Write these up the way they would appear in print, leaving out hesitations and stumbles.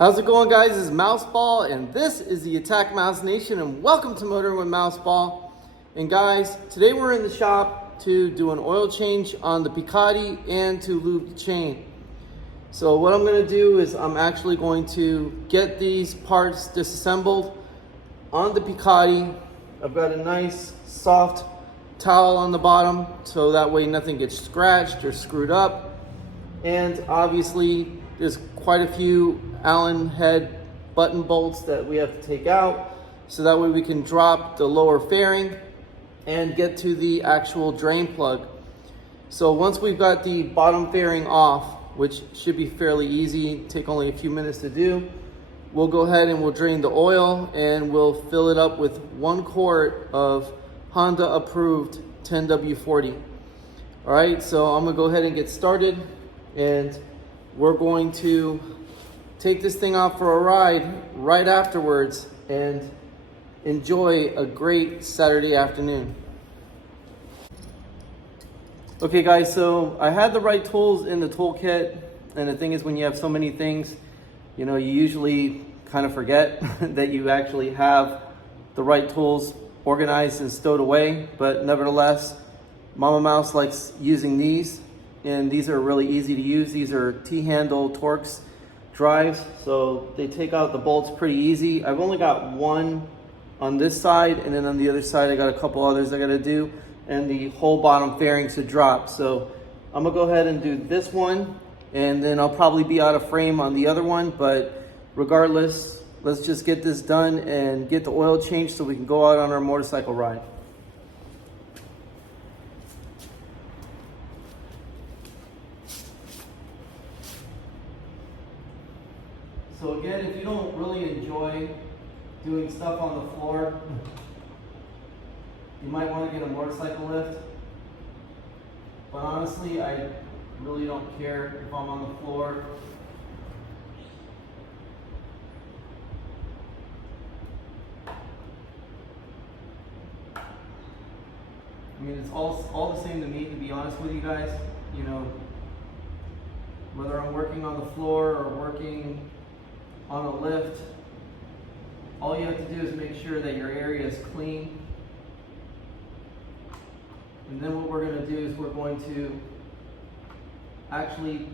How's it going, guys? This is Mouseball, and this is the Attack Mouse Nation, and welcome to Motoring with Mouseball. And guys, today we're in the shop to do an oil change on the Picotti and to lube the chain. So what I'm going to do is I'm actually going to get these parts disassembled on the Picotti. I've got a nice soft towel on the bottom so that way nothing gets scratched or screwed up. And obviously there's quite a few Allen head button bolts that we have to take out so that way we can drop the lower fairing and get to the actual drain plug. So once we've got the bottom fairing off, which should be fairly easy, take only a few minutes to do, we'll go ahead and we'll drain the oil and we'll fill it up with 1 quart of Honda approved 10W40. All right, so I'm gonna go ahead and get started, and we're going to take this thing out for a ride right afterwards and enjoy a great Saturday afternoon. Okay guys, so I had the right tools in the toolkit, and the thing is when you have so many things, you know, you usually kind of forget that you actually have the right tools organized and stowed away, but nevertheless, Mama Mouse likes using these, and these are really easy to use. These are T-handle Torx drives, so they take out the bolts pretty easy. I've only got one on this side, and then on the other side I got a couple others I got to do, and the whole bottom fairing should drop. So I'm gonna go ahead and do this one, and then I'll probably be out of frame on the other one, but regardless, let's just get this done and get the oil changed so we can go out on our motorcycle ride. So again, if you don't really enjoy doing stuff on the floor, you might want to get a motorcycle lift. But honestly, I really don't care if I'm on the floor. I mean, it's all the same to me, to be honest with you guys. You know, whether I'm working on the floor or working on a lift, all you have to do is make sure that your area is clean. And then what we're going to do is we're going to actually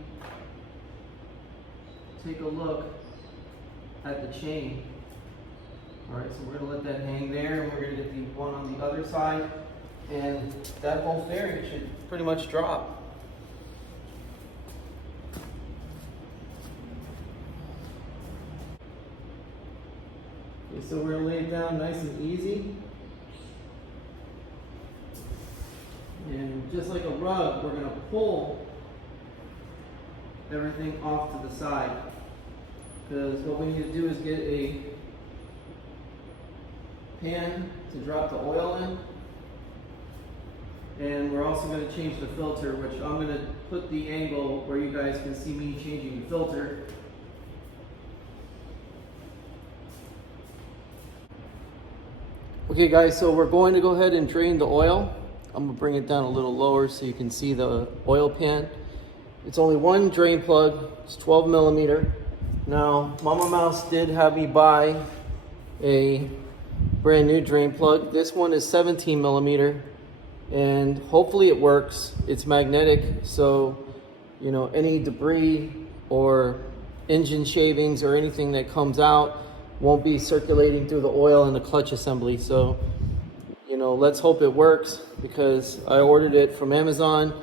take a look at the chain. All right, so we're going to let that hang there, and we're going to get the one on the other side, and that whole fairing should pretty much drop. Okay, so we're going to lay it down nice and easy. And just like a rug, we're going to pull everything off to the side. Because what we need to do is get a pan to drop the oil in. And we're also going to change the filter, which I'm going to put the angle where you guys can see me changing the filter. Okay guys, so we're going to go ahead and drain the oil. I'm gonna bring it down a little lower so you can see the oil pan. It's only one drain plug, it's 12 millimeter. Now, Mama Mouse did have me buy a brand new drain plug. This one is 17 millimeter, and hopefully it works. It's magnetic, so you know, any debris or engine shavings or anything that comes out won't be circulating through the oil in the clutch assembly. So, you know, let's hope it works, because I ordered it from Amazon,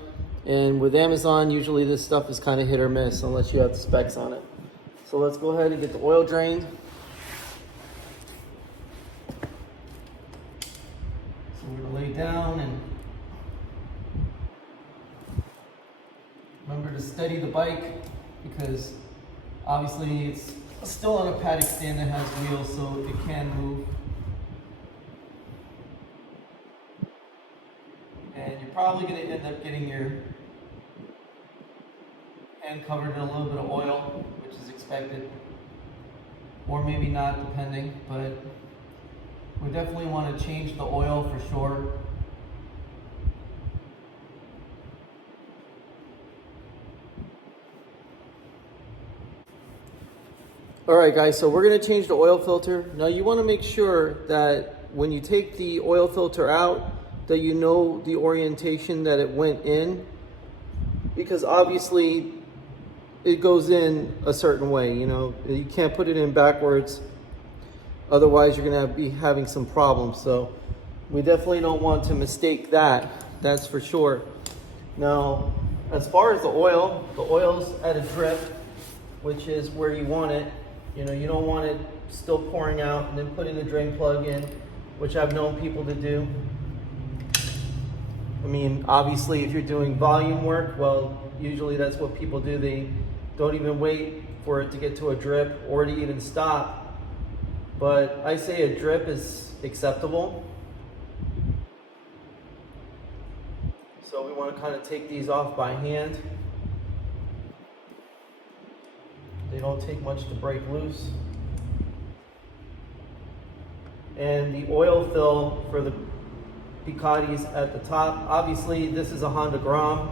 and with Amazon, usually this stuff is kind of hit or miss unless you have the specs on it. So let's go ahead and get the oil drained. So we're gonna lay down and remember to steady the bike, because obviously it's still on a paddock stand that has wheels, so it can move. And you're probably going to end up getting your hand covered in a little bit of oil, which is expected, or maybe not, depending, but we definitely want to change the oil for sure. All right, guys, so we're gonna change the oil filter. Now you wanna make sure that when you take the oil filter out, that you know the orientation that it went in, because obviously it goes in a certain way, you know. You can't put it in backwards, otherwise you're gonna be having some problems. So we definitely don't want to mistake that, that's for sure. Now, as far as the oil's at a drip, which is where you want it. You know, you don't want it still pouring out and then putting the drain plug in, which I've known people to do. I mean, obviously if you're doing volume work, well, usually that's what people do. They don't even wait for it to get to a drip or to even stop. But I say a drip is acceptable. So we want to kind of take these off by hand. They don't take much to break loose. And the oil fill for the Picatinni's at the top. Obviously, this is a Honda Grom.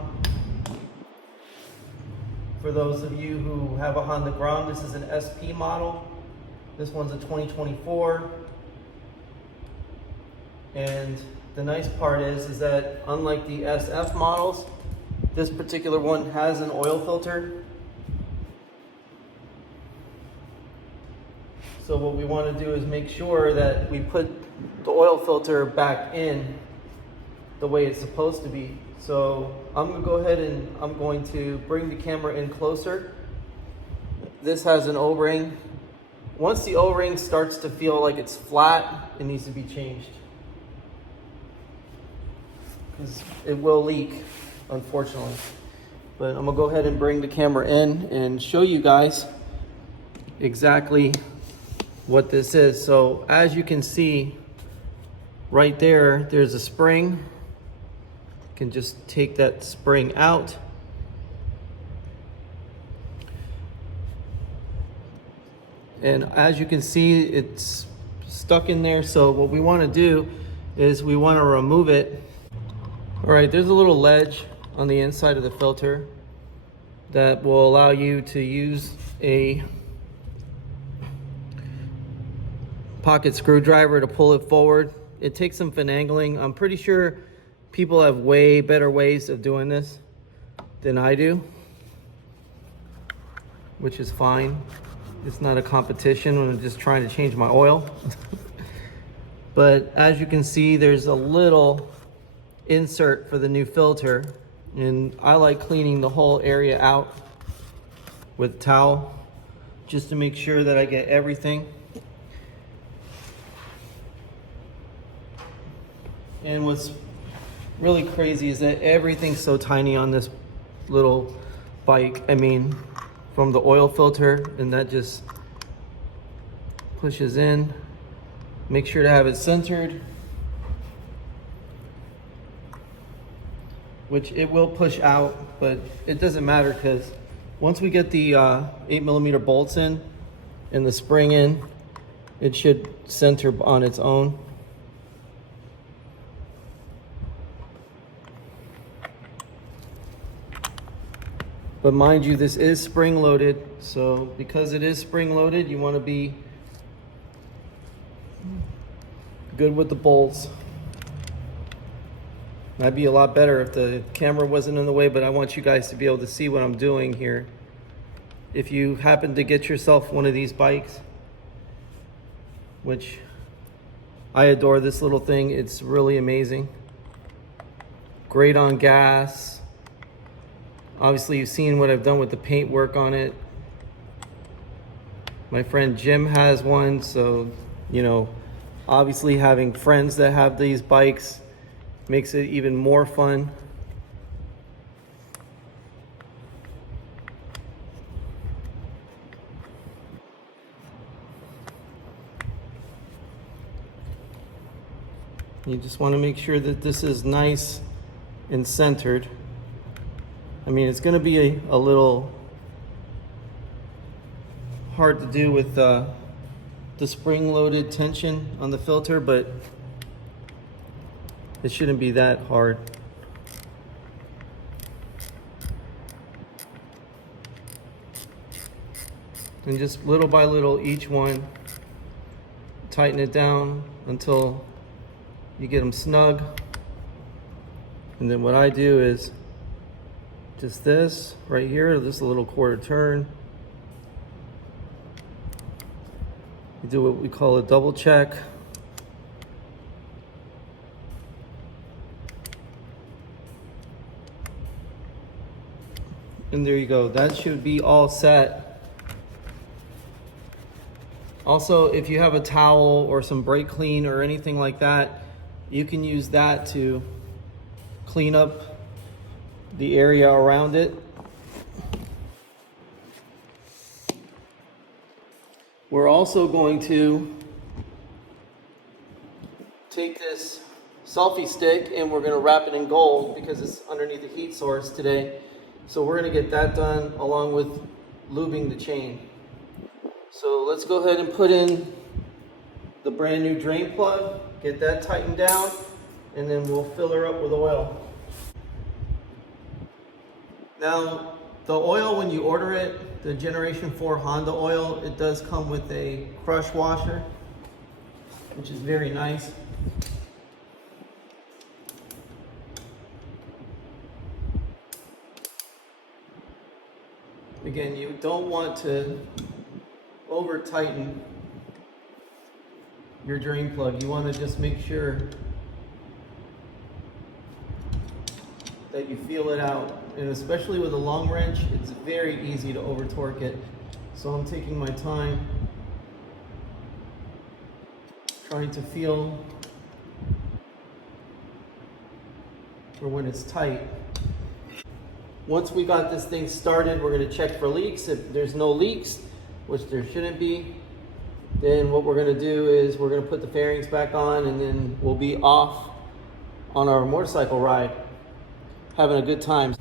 For those of you who have a Honda Grom, this is an SP model. This one's a 2024. And the nice part is that unlike the SF models, this particular one has an oil filter. So what we want to do is make sure that we put the oil filter back in the way it's supposed to be. So I'm going to go ahead and I'm going to bring the camera in closer. This has an O-ring. Once the O-ring starts to feel like it's flat, it needs to be changed, because it will leak, unfortunately. But I'm going to go ahead and bring the camera in and show you guys exactly what this is. So as you can see right there, there's a spring. You can just take that spring out. And as you can see, it's stuck in there. So what we want to do is we want to remove it. All right, there's a little ledge on the inside of the filter that will allow you to use a pocket screwdriver to pull it forward. It takes some finagling. I'm pretty sure people have way better ways of doing this than I do, which is fine. It's not a competition when I'm just trying to change my oil. But as you can see, there's a little insert for the new filter, and I like cleaning the whole area out with a towel just to make sure that I get everything. And what's really crazy is that everything's so tiny on this little bike. I mean, from the oil filter, and that just pushes in. Make sure to have it centered, which it will push out, but it doesn't matter, because once we get the 8mm bolts in and the spring in, it should center on its own. But mind you, this is spring loaded. So because it is spring loaded, you want to be good with the bolts. That'd be a lot better if the camera wasn't in the way, but I want you guys to be able to see what I'm doing here. If you happen to get yourself one of these bikes, which I adore this little thing, it's really amazing. Great on gas. Obviously, you've seen what I've done with the paint work on it. My friend Jim has one, so, you know, obviously having friends that have these bikes makes it even more fun. You just want to make sure that this is nice and centered. I mean, it's going to be a little hard to do with the spring-loaded tension on the filter, but it shouldn't be that hard. And just little by little, each one, tighten it down until you get them snug. And then what I do is just this right here, this little quarter turn. You do what we call a double check. And there you go, that should be all set. Also, if you have a towel or some brake clean or anything like that, you can use that to clean up the area around it. We're also going to take this selfie stick and we're going to wrap it in gold because it's underneath the heat source today. So we're going to get that done along with lubing the chain. So let's go ahead and put in the brand new drain plug, get that tightened down, and then we'll fill her up with oil. Now, the oil, when you order it, the Generation 4 Honda oil, it does come with a crush washer, which is very nice. Again, you don't want to over tighten your drain plug. You want to just make sure that you feel it out. And especially with a long wrench, it's very easy to over torque it. So I'm taking my time trying to feel for when it's tight. Once we got this thing started, we're going to check for leaks. If there's no leaks, which there shouldn't be, then what we're going to do is we're going to put the fairings back on, and then we'll be off on our motorcycle ride, having a good time.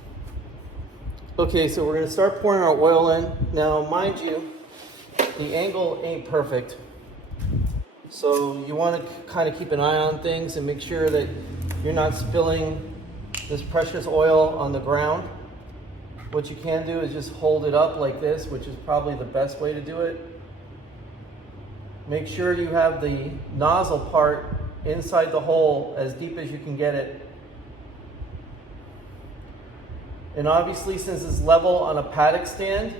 Okay, so we're going to start pouring our oil in. Now, mind you, the angle ain't perfect, so you want to kind of keep an eye on things and make sure that you're not spilling this precious oil on the ground. What you can do is just hold it up like this, which is probably the best way to do it. Make sure you have the nozzle part inside the hole as deep as you can get it. And obviously, since it's level on a paddock stand,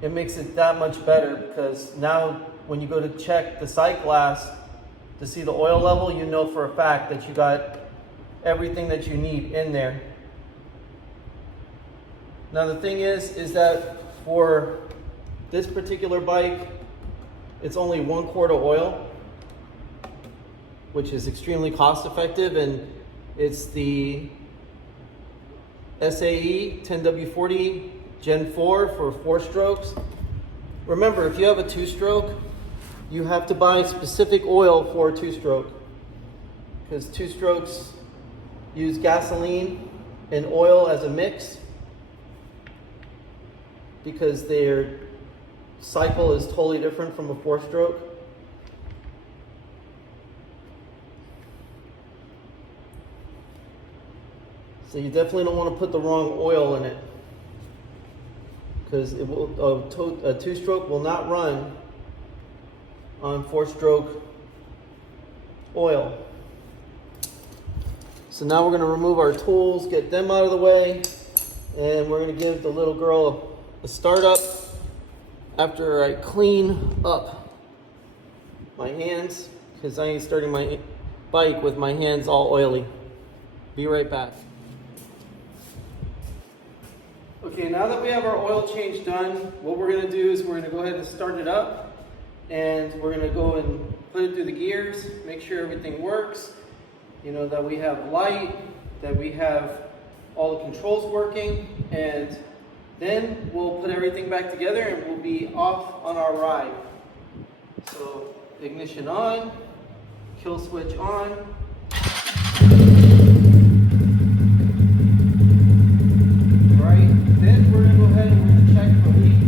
it makes it that much better, because now when you go to check the sight glass to see the oil level, you know for a fact that you got everything that you need in there. Now the thing is that for this particular bike, it's only 1 quart of oil, which is extremely cost effective, and it's the SAE 10W40 Gen 4 for 4 strokes. Remember, if you have a 2-stroke, you have to buy specific oil for a 2-stroke, because 2 strokes use gasoline and oil as a mix, because their cycle is totally different from a 4-stroke. So you definitely don't want to put the wrong oil in it, because it will, a 2-stroke will not run on 4-stroke oil. So now we're going to remove our tools, get them out of the way, and we're going to give the little girl a start up after I clean up my hands, because I ain't starting my bike with my hands all oily. Be right back. Okay, now that we have our oil change done, what we're going to do is we're going to go ahead and start it up, and we're going to go and put it through the gears, make sure everything works, you know, that we have light, that we have all the controls working, and then we'll put everything back together and we'll be off on our ride. So ignition on, kill switch on. Right, then we're going to go ahead and we're going to check for leaks.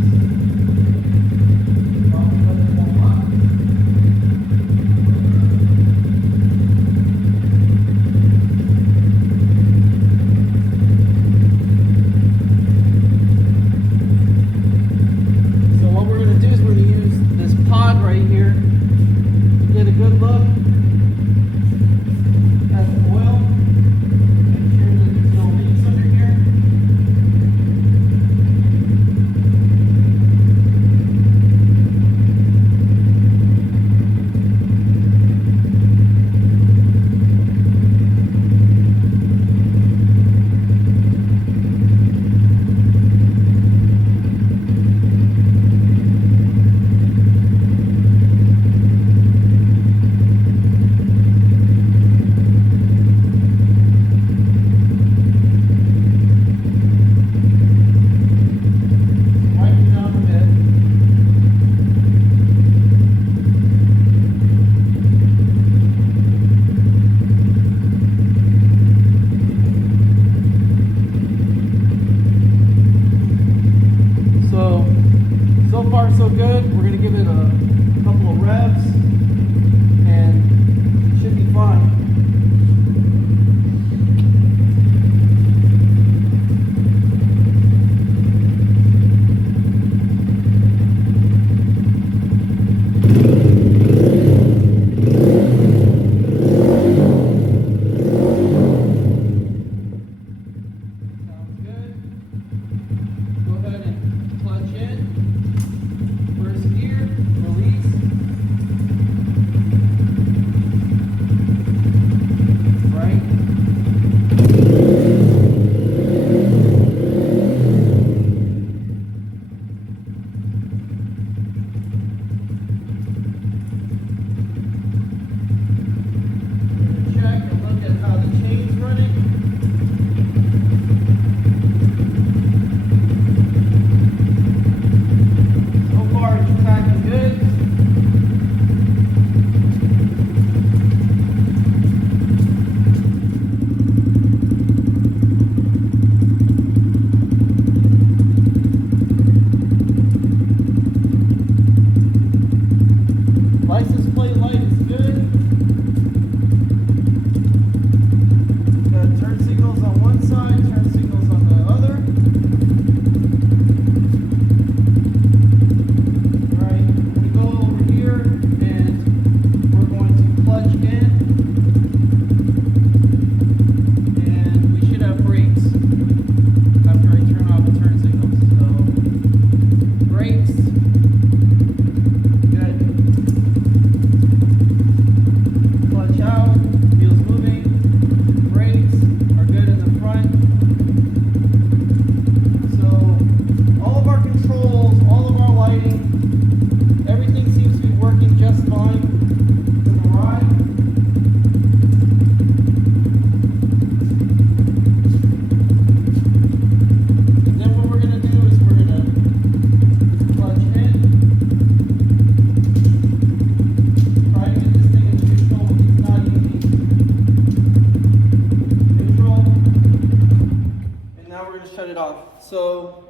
shut it off. So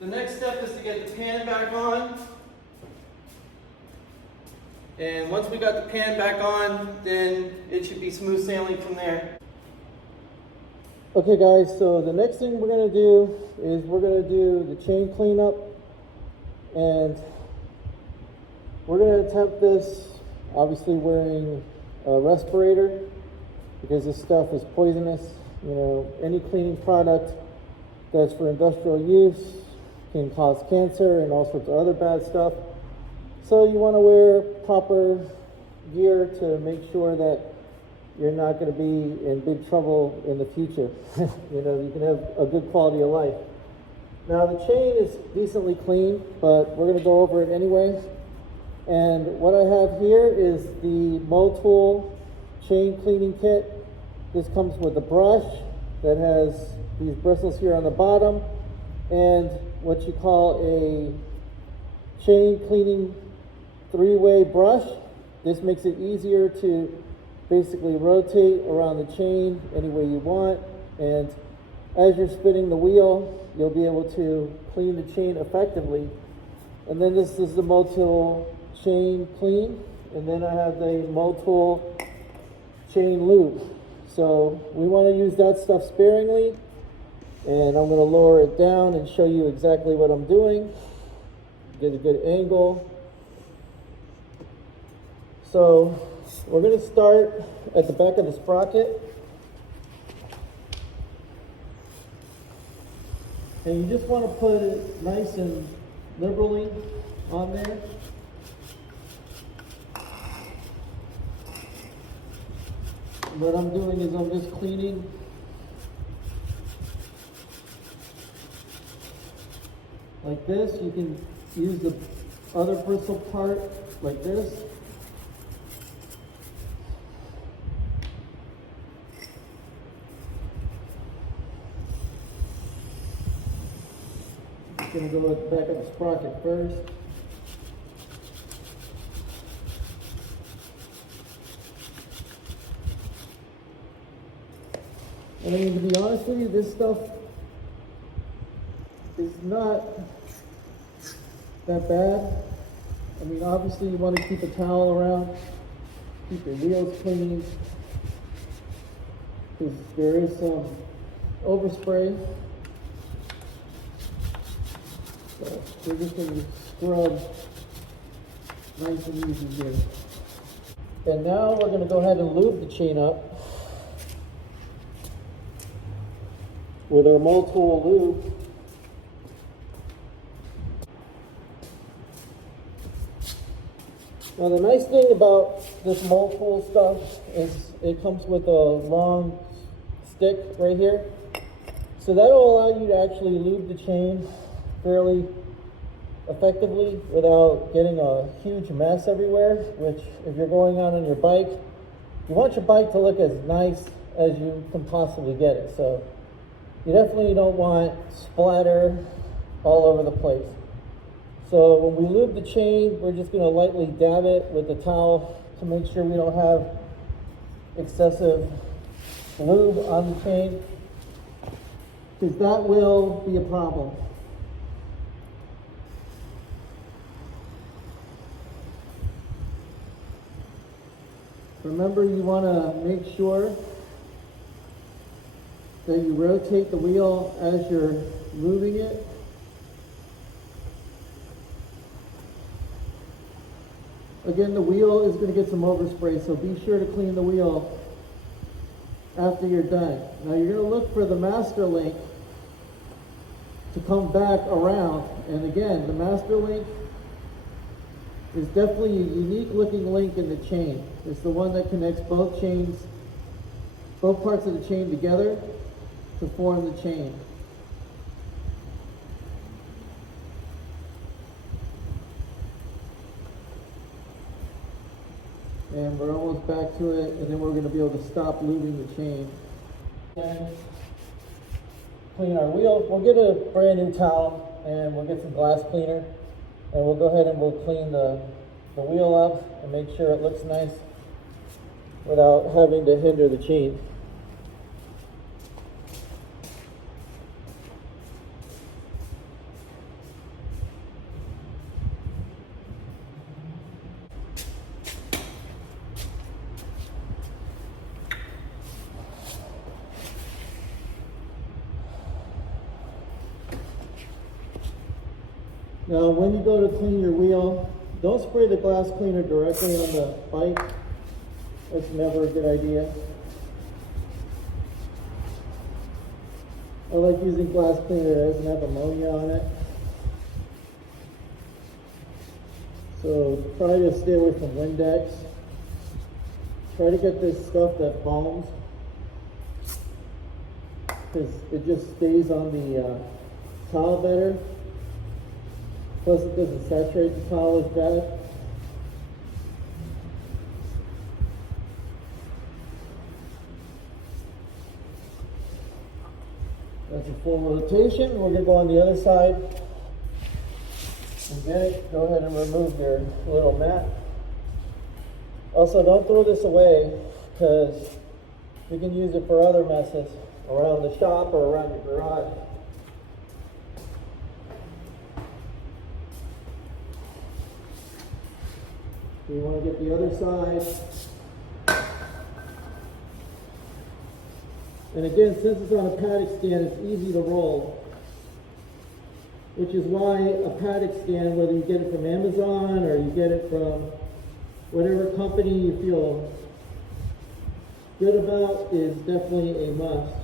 the next step is to get the pan back on. And once we got the pan back on, then it should be smooth sailing from there. Okay guys, so the next thing we're gonna do is we're gonna do the chain cleanup, and we're gonna attempt this obviously wearing a respirator because this stuff is poisonous. You know, any cleaning product that's for industrial use can cause cancer and all sorts of other bad stuff. So you want to wear proper gear to make sure that you're not going to be in big trouble in the future. You know, you can have a good quality of life. Now the chain is decently clean, but we're going to go over it anyway. And what I have here is the Mouseball chain cleaning kit. This comes with a brush that has these bristles here on the bottom and what you call a chain cleaning three-way brush. This makes it easier to basically rotate around the chain any way you want, and as you're spinning the wheel you'll be able to clean the chain effectively. And then this is the Mouseball chain clean, and then I have the Mouseball chain lube. So we want to use that stuff sparingly, and I'm going to lower it down and show you exactly what I'm doing. Get a good angle. So we're going to start at the back of the sprocket, and you just want to put it nice and liberally on there. What I'm doing is I'm just cleaning like this. You can use the other bristle part like this. I'm going to go at the back of the sprocket first. And I mean, to be honest with you, this stuff is not that bad. I mean, obviously you want to keep a towel around, keep your wheels clean, because there is some overspray. So we're just going to scrub nice and easy here. And now we're going to go ahead and lube the chain up with our Mouseball lube. Now the nice thing about this Mouseball stuff is it comes with a long stick right here. So that will allow you to actually lube the chain fairly effectively without getting a huge mess everywhere, which if you're going out on your bike, you want your bike to look as nice as you can possibly get it. So you definitely don't want splatter all over the place. So when we lube the chain, we're just going to lightly dab it with the towel to make sure we don't have excessive lube on the chain, because that will be a problem. Remember, you want to make sure that you rotate the wheel as you're moving it. Again, the wheel is going to get some overspray, so be sure to clean the wheel after you're done. Now you're going to look for the master link to come back around. And again, the master link is definitely a unique looking link in the chain. It's the one that connects both parts of the chain together to form the chain. And we're almost back to it, and then we're going to be able to stop lubing the chain. And clean our wheel. We'll get a brand new towel, and we'll get some glass cleaner, and we'll go ahead and we'll clean the wheel up and make sure it looks nice without having to hinder the chain. Now, when you go to clean your wheel, don't spray the glass cleaner directly on the bike. That's never a good idea. I like using glass cleaner that doesn't have ammonia on it. So try to stay away from Windex. Try to get this stuff that foams, because it just stays on the towel better. Plus it doesn't saturate the towel as bad. That's a full rotation. We're going to go on the other side and get it. Go ahead and remove your little mat. Also, don't throw this away, because you can use it for other messes around the shop or around your garage. So you want to get the other side. And again, since it's on a paddock stand, it's easy to roll, which is why a paddock stand, whether you get it from Amazon or you get it from whatever company you feel good about, is definitely a must.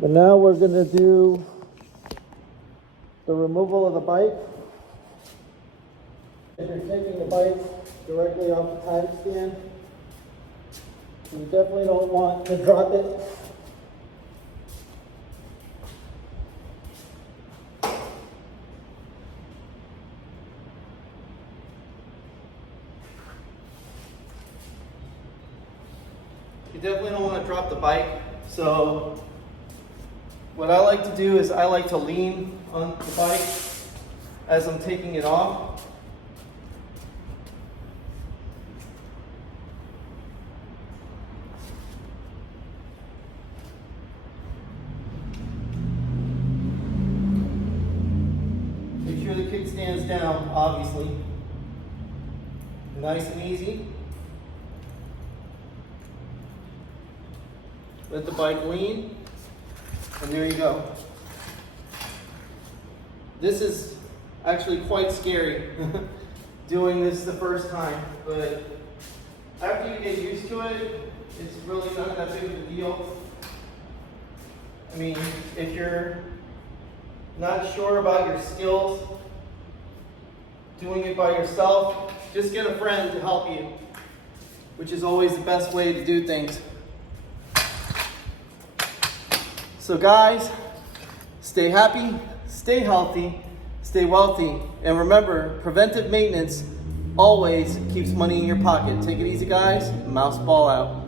But now we're going to do the removal of the bike. If you're taking the bike directly off the paddock stand, you definitely don't want to drop it. You definitely don't want to drop the bike. So what I like to do is I like to lean on the bike as I'm taking it off. Make sure the kickstand's down, obviously. Nice and easy. Let the bike lean. And there you go. This is actually quite scary doing this the first time, but after you get used to it, it's really not that big of a deal. I mean, if you're not sure about your skills, doing it by yourself, just get a friend to help you, which is always the best way to do things. So guys, stay happy, stay healthy, stay wealthy, and remember, preventive maintenance always keeps money in your pocket. Take it easy, guys. Mouseball out.